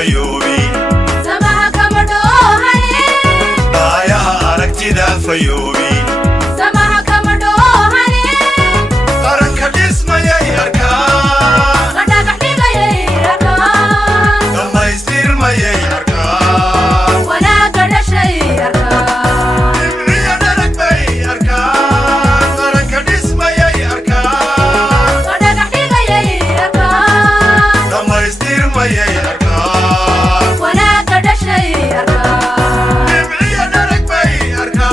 فيوبي سماها كمدوهني ضايع أركتي دا فيوبي سماها كمدوهني قرنك الاسم يا أركان غدا قحديقة يا أركان لما يصير ما يا أركان ولا قد شيء أركان إمري أنا لك بي أركان قرنك الاسم يا أركان غدا قحديقة يا أركان لما يصير ما يا أركان ولا قد شيء أركان إمري أنا لك بي أركان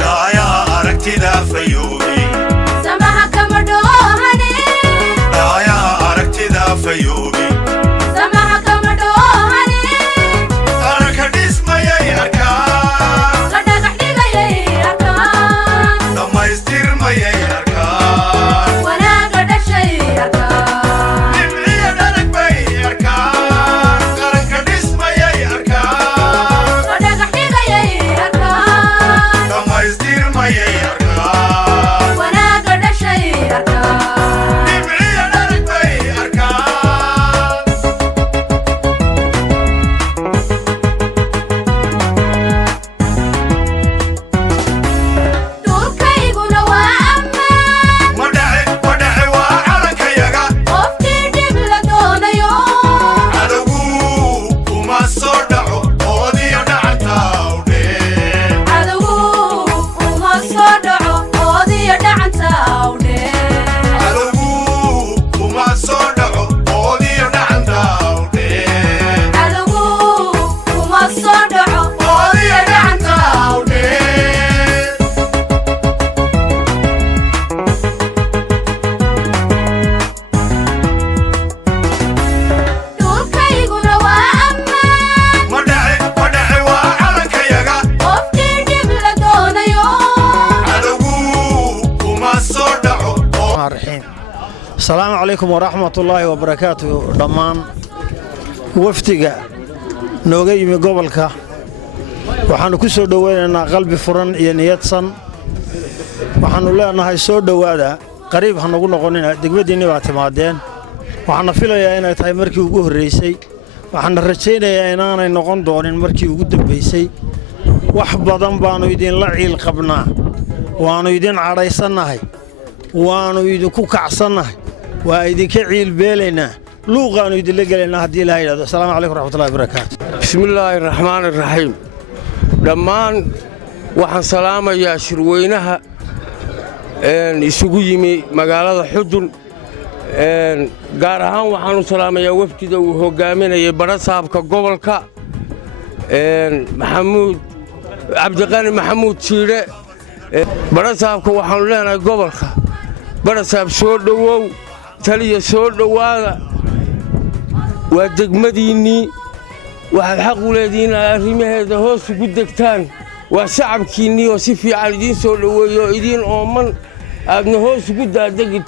ضايع أركتي دا فيوبي سماها كمدوهني ضايع أركتي دا فيوبي سماها كمدوهني قرنك الاسم يا أركان غدا قحديقة يا أركان لما يصير ما يا أركان ولا قد شيء أركان إمري أنا لك بي أركان قرنك الاسم يا أركان غدا قحديقة يا أركان لما يصير ما يا أركان ولا قد شيء أركان إمري أنا لك بي أركان dhulkayguna waa ammaan ودعي وعلك يا qofkii dhib la doonayo عدو وما صدعوا أودي دعتا ودين cadowgu uma soo dhaco oodiyo dhacanta awdhee عدو وما صدعوا أودي دعتا ودين cadowgu uma soo dhaco أودي oodiyo dhacanta دعتا ودين dhulkayguna waa ammaan ودعي وعلك يا qofkii dhib la doonayo عدو وما صدعوا الرحيم السلام عليكم ورحمة الله وبركاته دمان وفتقة نوغي من قبلك وحانو كسو دويننا قلبي فرن ينيتسن وحانو لأنها يسو دوادا قريب حانو قلنا قلنا دقبديني باعتمادين وحانا فيلايا إنا تاي مركي وقوه الرئيسي وحانا رجينيا إنا نقون دونين مركي وقود البيسي وحبادان بانو يدين لعيل قبنا وانو يدين عريساناهي waanu idinku kacsannahay waa idinka ciilbeelaynaa luuqaanu idinla gelaynaa haddii ilaha yidhahdo asalaamu calaykum raxmatullahi wabarakaatu بسم الله الرحمن الرحيم dhammaan waxaan salaamayaa shirweynaha isugu yimi magaalada xudun gaar ahaan waxaan u salaamayaa wafdida uu hogaaminayay barasaabka gobolka maxamuud cabdiqani maxamuud jiire barasaabka waxaanu leenahay gobolka barasaab soo dhowow taliya soo dhowaada waa degmadiinnii waxaad xaq u leedihiin inaad arrimaheeda hoos ugu degtaan waa shacabkiinnii oo si fiican idiin soo dhoweeyo oo idiin ooman aadna hoos ugu daadegi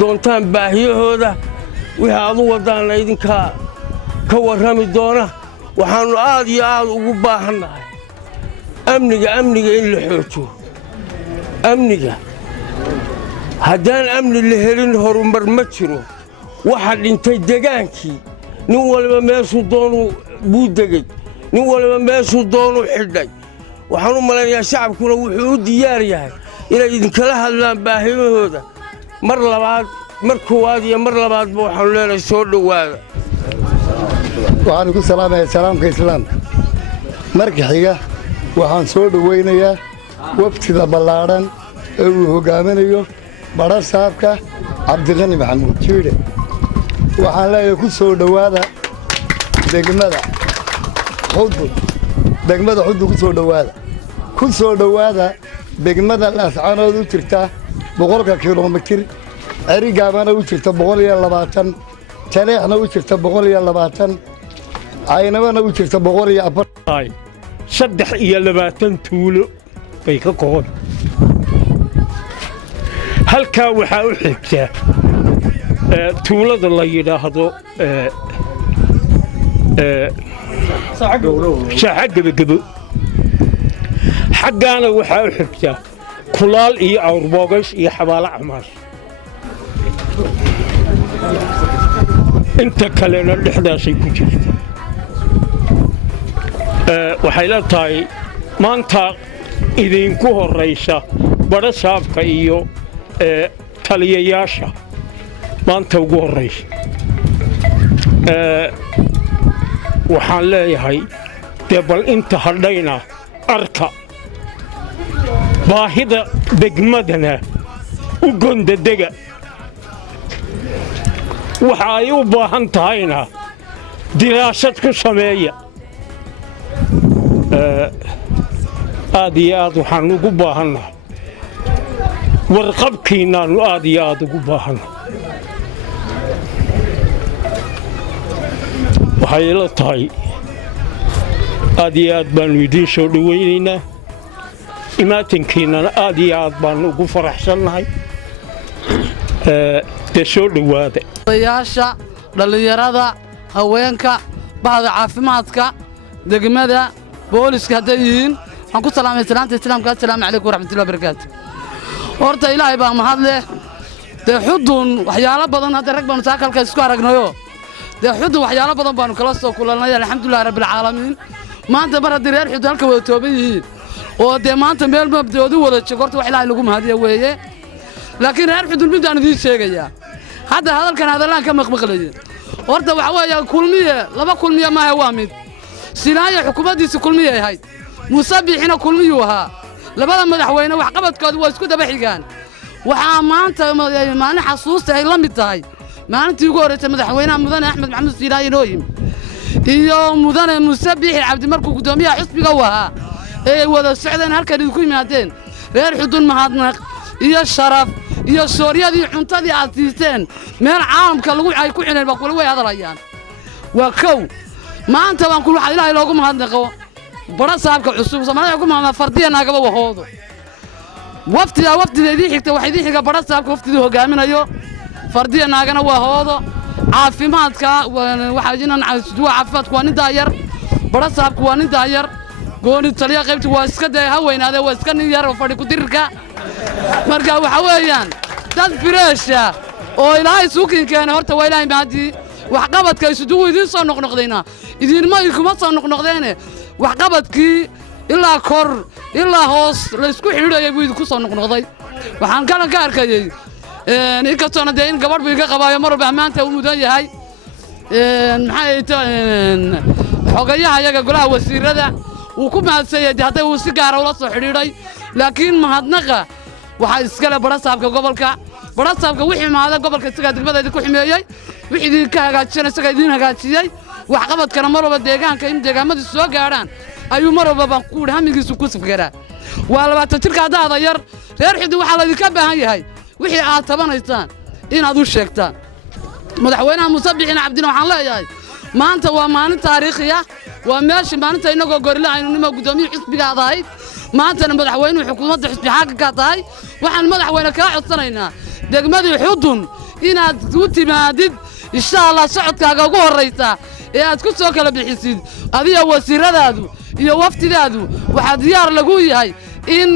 doontaan baahiyahooda wixii aad u waddaanna idinkaa ka warrami doona waxaannu aad iyo aad ugu baahannahay amniga in la xoojo amniga haddaan amni la helin horumar ma jiro waxa dhintay degaankii nin waliba meeshuu doonuu buu degey nin waliba meeshuu doonuu xidhay waxaan u malaynayaa shacabkuna wuxuu u diyaar yahay inay idinkala hadlaan baahimahooda mar labaad mar koowaad iyo mar labaadba waxaanu leenahay soo dhowaada waxaan ku salaamayaa salaamka islaamka marka xiga waxaan soo dhowaynayaa wafdida ballaadhan ee uu hogaaminayo barasaabka cabdiqani maxamuud jiire waxaan leeyahay ku soo dhowaada degmada xudun ku soo dhowaada degmada laascanood u jirta 100 kilomitir erigaabana u jirta 120 taleexna u jirta 120 caynabana u jirta 140 23 tuulo bay ka kooban halkaa waxaa u xigta tuulada la yidhaahdo shaaxa gebagebo xaggaana waxaa u xigta kulaal iyo awrboogays iyo xabaalo camaas inta kalena dhexdaasay ku jirta waxay la tahay maanta idinku horraysa badha saabka iyo taliyayaasha maanta ugu horraysa waxaan leeyahay dee bal inta hadhayna arka baahida degmadana u gondadega waxa ay u baahan tahayna diraasad ku sameeya aad iyo aad waxaan ugu baahannahay warqabkiinnaannu aad iyo aad ugu baahannahay waxay ila tahay aad iyo aad baannu idiin soo dhowaynaynaa imaatinkiinnana aad iyo aad baannu ugu faraxsannahay dee soo dhowaada odayaasha dhallinyarada haweenka bahda caafimaadka degmada booliska hadday yihiin waxaan ku salaamay salaanta islaamka assalaamu calaykum waraxmatullahi wabarakaatu horta ilaahay baa mahad leh dee xudun waxyaalo badan hadda rag baanu saakalka isku aragnayo dee xudun waxyaalo badan baanu kala soo kulannay alxamdulillahi rabbilcaalamiin maanta mar haddii reer xudun halka wada tooban yihiin oo dee maanta meel mabdoodu wada joogo horta wax ilaahay lagu mahadiya weeye laakiin reer xudun midaan idiin sheegayaa hadda hadalkan hadallaan ka maqmaqlaye horta waxa weeye kulmiye laba kulmiye maaha waa mid sinaayo xukuumaddiisa kulmiyay ahayd muuse biixina kulmiyuu ahaa labada madaxweyne waxqabadkoodu waa isku daba xigaan waxaa maanta maalin xasuusta ay la mid tahay maalintii ugu horraysay madaxweynaha mudane axmed maxamuud siinaayo noo yimi iyo mudane muuse biixi cabdi markuu guddoomiyaha xisbiga u ahaa ee ay wada socdeen halkan idinku yimaadeen reer xudun mahadnaq iyo sharaf iyo sooryadii cuntadii aad siisteen meel caalamka ay ku cuneen baa kula way hadlayaan waa kow maanta waan kula waxaa ilaahay loogu mahadnaqo badha saabka cusub soomaalida ku mahadnaq fardiya naagaba wahoodo wafdida idiin xigta waxaa idiin xiga badha saabka wafdidii hogaaminayo fardiya naagana waa hoodo caafimaadka waxaa jinan caafimaadku waa nin daayar badha saabku waa nin daayar gooni taliya qaybta waa iska dee ha weynaadee waa iska nin yar oo fadhi ku dirirka marka waxa weeyaan dad fireesha oo ilaahay suukin keena horta waa ilaahay mahadii waxqabadka isudugu idiin soo noqnoqdayna idiinma kuma soo noqnoqdeene waxqabadkii ilaa kor ilaa hoos laysku xidhiidhayay buu idinku soo noqnoqday waxaan kalan ka arkayey inkastoona dee in gabadh buu iga qabaayo mar walba ammaanta u mudan yahay xogayaha iyaga golaha wasiirada wuu ku mahadsanyay dee hadday uu si gaara ula soo xidhiidhay laakiin mahadnaqa waxaa iskale badha saabka gobolka badha saabka wixii imaada gobolka isagaa degmada idinku ximeeyey wixii idinka hagaajiyana isagaa idiin hagaajiyey waxqabadkana mar walba deegaanka in deegaamadu soo gaadhaan ayuu mar walba baan ku yidhi hamigiisu ku safgaraa waa 20 jirka haddaada yar reer xudun waxaa laydinka baahan yahay wixii aad tabanaysaan inaad u sheegtaan madaxweynaha muuse biixina cabdina waxaan leeyahay maanta waa maalin taariikhi ah waa meeshii maalinta innagoo gorile aynu nimo guddoomiye xisbigaad ahayd maantana madaxweynuhu xukuumadda xisbi xaaqinka tahay waxaan madaxweyne kaa codsanaynaa degmadii xudun inaad u timaadid insha allah socodkaaga ugu horraysa ee aad ku soo kala bixisid adiga wasiiradaadu iyo waftidaadu waxaa diyaar lagu yahay in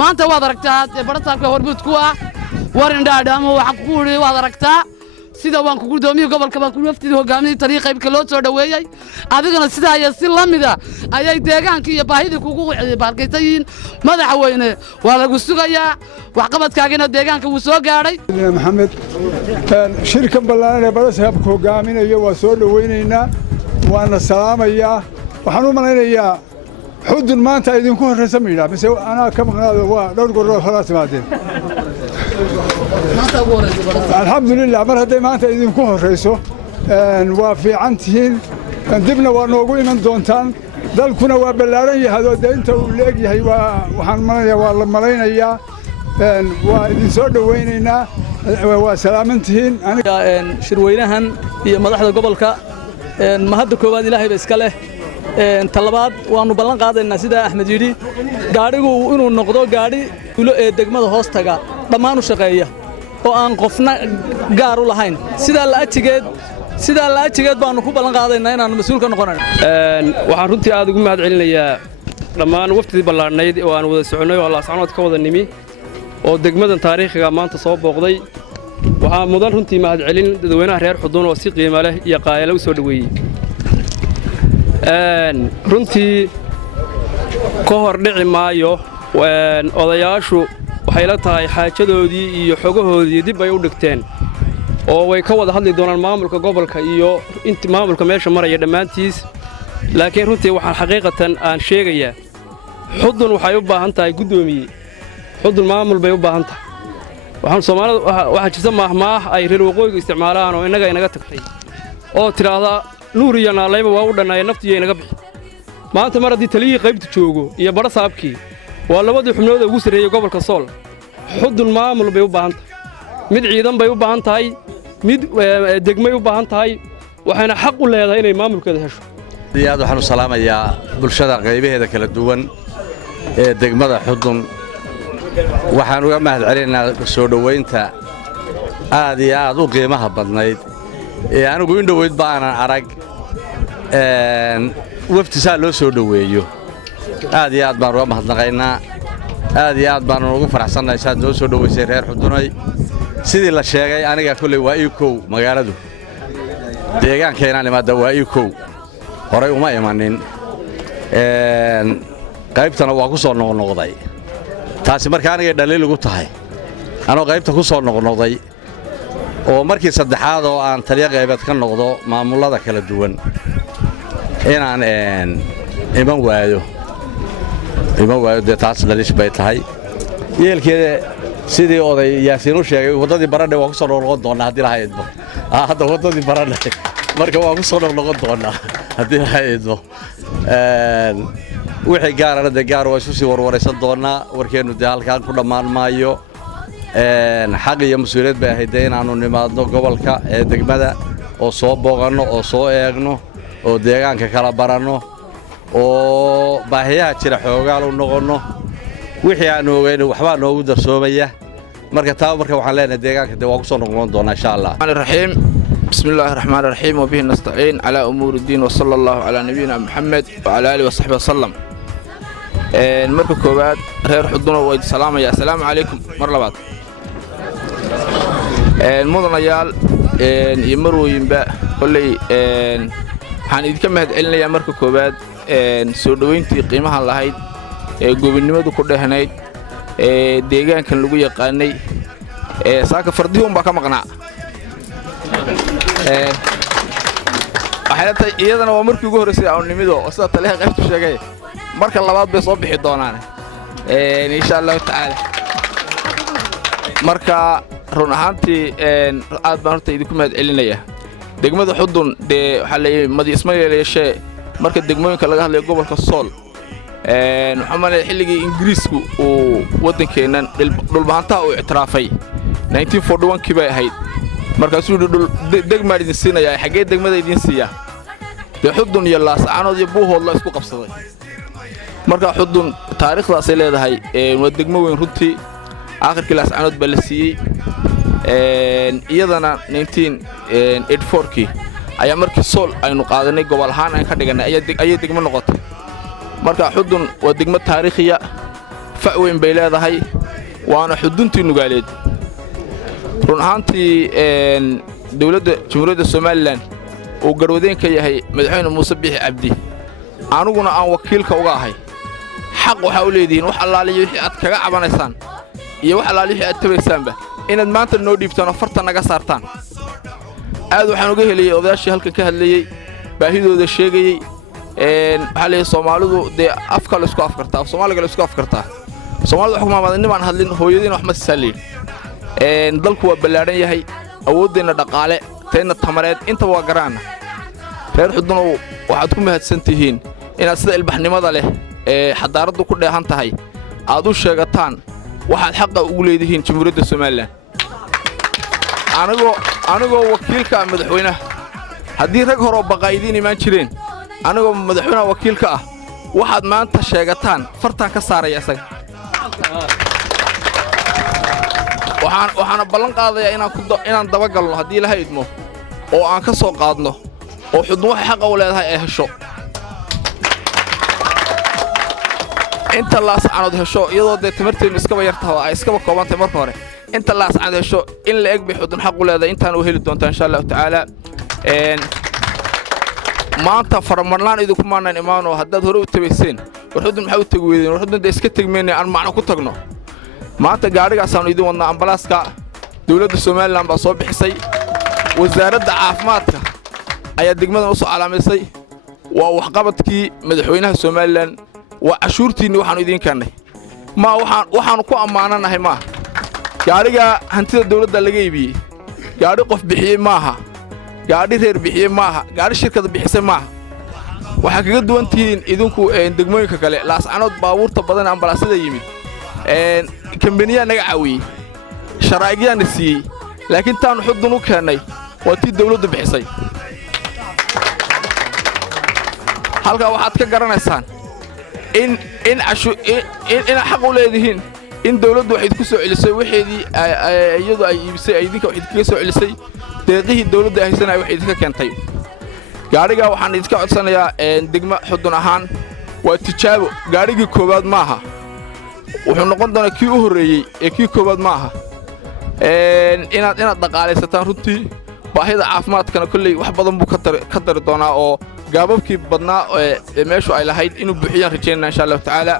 maanta waad aragtaa badha saabka hormuud ku ah war indhaadhaamo waxaan kugu idhi waad aragtaa sida waan ku guddoomiye gobolka baan ku wafdida hogaaminay tariiq qaybka loo soo dhaweeyay adigana sidaa iyo si la mida ayay deegaankii iyo baahidii kugu baalkaysan yihiin madaxweyne waa lagu sugayaa waxqabadkaagina deegaanka wuu soo gaadhay maxamed shirkan ballaaran ee badha saabka hogaaminayo waa soo dhowaynaynaa waana salaamayaa waxaan u malaynayaa xudun maanta idinku horraysa ma yidhaa mise anaa ka maqnaado waa dhowr gorrood horaa timaadeen alxamdulilah mar hadday maanta idinku horrayso waa fiican tihiin dibna waa noogu iman doontaan dalkuna waa ballaaran yahadoo dee inta uu leeg yahay waxaan malaya waa la malaynayaa waa idin soo dhowaynaynaa waa salaaman tihiin shirweynahan iyo madaxda gobolka mahadda koowaad ilaahayba iska leh talabaad waannu ballan qaadaynaa sidaa axmed yidhi gaadhigu inuu noqdo gaadhi ulo ee degmada hoos taga dhammaan u shaqeeya oo aan qofna gaar u lahayn sidaa la ajigeed baannu ku ballan qaadaynaa inaannu mas-uul ka noqonayno waxaan runtii aad ugu mahad celinayaa dhammaan wafdii ballaarnayd oo aan wada soconay oo laascanood ka wada nimi oo degmadan taariikhiga maanta soo booqday waxaa mudan runtii mahadcelin dadweynaha reer Xudun oo si qiimo leh iyo qaayalo u soo dhaweeyay runtii ka hor dhici maayo odayaashu waxay la tahay xaajadoodii iyo xogahoodii dib ay u dhigteen oo way ka wada hadli doonaan maamulka gobolka iyo inta maamulka meesha maraya dhammaantiis laakiin runtii waxaan xaqiiqatan aan sheegayaa Xudun waxay u baahan tahay gudoomiye Xudun maamul bay u baahan tahay waxaan Soomaalidu waxa jirta maahmaah ay reer waqooyiga isticmaalaan oo inaga tagtay oo tiraahdaa nuuriyana layba waa u dhanay naftiyo inaga bixi maanta mar haddii taliyii qaybta joogo iyo baro saabkii waa labadii xubnood ugu sareeyay gobolka Sool Xudun maamul bay u baahan tahay mid ciidan bay u baahan tahay mid degmay u baahan tahay waxayna xaq u leedahay inay maamulkeeda hesho diyaad waxaan u salaamayaa bulshada qaybaheeda kala duwan ee degmada Xudun waxaan uga mahadcelinaynaa soo dhaweynta aad iyo aad u qiimaha badnayd ee anigu in dhaweyd baanan arag waftisaa loo soo dhaweeyo aad iyo aad baan uga mahadnaqaynaa aad iyo aad baan ugu faraxsanahay saad noo soo dhaweysay reer Xudunay sidii la sheegay aniga kulay waa ii kow magaaladu deegaankeena limaada waa ii kow horay uma imanin qaybtana waa ku soo noqnoqday taasi marka aniga dhaliil ugu tahay anoo qaybta ku soo noqnoqday oo markii saddexaad oo aan taliya qaybeed ka noqdo maamulada kala duwan inaan iman waayo dee taas dhaliish bay tahay yeelkeeda sidii oday yaasiin u sheegay waddadii baradhe waa ku soo noqnoqon doonaa haddii la haydo hadda waddadii baradhe marka waa ku soo noqnoqon doonaa haddii la haydo wixii gaarana dee gaar waa isu sii warwaraysan doonaa warkeennu dee halkaan ku dhammaan maayo xaq iyo mas-uuliyad bay ahayd dee inaannu nimaadno gobolka ee degmada oo soo booqanno oo soo eegno oo deegaanka kala baranno oo baahiyaha jira xoogaal u noqonno wixii aanu ogeyn waxbaa noogu darsoomaya marka taa marka waxaan leenahay deegaanka dee waa ku soo noqon doonaa insha Allah الرحيم بسم الله الرحمن الرحيم وبه نستعين على أمور الدين وصلى الله على نبينا محمد وعلى آله وصحبه وسلم marka koobaad reer Xudun oo wada salaamaya assalaamu calaykum mar labaad mudanayaal iyo marwooyinba kulay waxaan idinka mahadcelinayaa marka koobaad soo dhaweyntii qiimaha lahayd ee gobonimadu ku dhehnayd ee deegaankan lagu yaqaanay saaka fardihun baa ka maqnaa waxay tahay iyadana waa markii ugu horeysay aan nimido oo sida taliyaha qaybtu sheegay marka labaad bay soo bixi doonaan insha Allah taala marka run ahaantii aad baan horta idinku mahadcelinayaa degmada Xudun de waxa la madi Ismaaciil yeeshay marka degmooyinka laga hadlayo gobolka Sool waxaan maleeyahay xilligii Ingiriisku uu wadankeenan dhulbahantaa uu ictiraafay 1941 kii bay ahayd markaasuu degmada idin siinaya xagee degmada idin siiya de Xudun iyo Laascanood iyo Buuhood la isku qabsaday marka Xudun taariikhdaas ay leedahay waa degmo weyn runtii aakhirkii Laascanood baa la siiyey iyadana 1984 kii ayaa markii Sool aynu qaadanay gobol ahaan aan ka dhiganay ayay degmo noqotay marka Xudun waa degmo taariikhiya fac weyn bay leedahay waana xuduntii nugaaleed run ahaantii dawladda Jamhuuriyadda Soomaaliland oo garwadeen ka yahay madaxweyne Muuse Biixi Cabdi anuguna aan wakiilka uga ahay xaq waxa u leedihiin wax allaaliyo wixii aad kaga cabanaysaan iyo wax allaaliyo wixii aad tabaysaanba inaad maanta noo dhiibtaan oo farta naga saartaan aad waxaan uga heliyay odayaashii halkan ka hadlayay baahidooda sheegayay waxa la Soomaalidu de afka la isku afkartaa Soomaaliga la isku afkartaa Soomaalidu wax kuma maadnimaan hadlin hooyadiina wax ma saalin dalku waa ballaaran yahay awoodeena dhaqaale teena tamareed inta waa garaana reer Xudun waxaad ku mahadsantihiin inaad sida ilbaxnimada leh ee xadaaraddu ku dheehan tahay aad u sheegataan waxaad xaq ugu leedihiin Jamhuuriyadda Soomaaliland anigoo wakiilka madaxweynaha haddii rag hore baqaaydiin imaan jireen anigoo madaxweynaha wakiilka ah waxaad maanta sheegataan fartaan ka saaraya isaga waxaan ballan qaadayaa inaan daba galno haddii la haydmo oo aan ka soo qaadno oo Xudun waxa xaq u leedahay ay hesho inta laascanood hesho iyadoo dee tamarteenu iskaba yartahay oo ay iskaba koobantay marka hore inta laascanood hesho in la eg bay xudun xaq u leedahay intaan u heli doontaa insha allahu tacaala maanta faramarnaan idinku maanaan imaano haddaad hore u tabayseen war xudun maxaa u tegi weydeen war xudun dee iska tegmayne aan macno ku tagno maanta gaadhigaasaannu idin wadnaa ambalaaska dowladda somalilan baa soo bixisay wasaaradda caafimaadka ayaa degmadan u soo calaamaysay waa waxqabadkii madaxweynaha somalilan waa cashuurtiinni waxaannu idiin keennay ma waxaannu ku ammaananahay maaha gaadhigaa hantida dowladda laga iibiyey gaadhi qof bixiyey maaha gaadhi reer bixiyey maaha gaadhi shirkada bixisay maaha waxaa kaga duwan tihiin idinku degmooyinka kale laascanood baabuurta badan ee ambalaasyada yimid kambaniyaa naga caawiyey sharaa'igiyaana siiyey laakiin taannu xudun u keennay waa tii dawladdu bixisay halkaa waxaad ka garanaysaan inaad xaq u leedihiin in dawladdu waxayd ku soo celisay waxeedii iyadu ay iibisay ay idinka waxayd kaga soo celisay deeqihii dawladdu ay haysanaya waxay idinka keentay gaadhigaa waxaan idinka codsanayaa degmo xudun ahaan waa tijaabo gaadhigii koowaad maaha wuxuu noqon doonaa kii u horreeyey ee kii koowaad maaha inaad dhaqaalaysataan runtii baahida caafimaadkana kolley wax badan buu ka dari doonaa oo gaababkii badnaa ee meeshu ay lahayd inuu buuxiyaan rajaynana insha allahu tacaala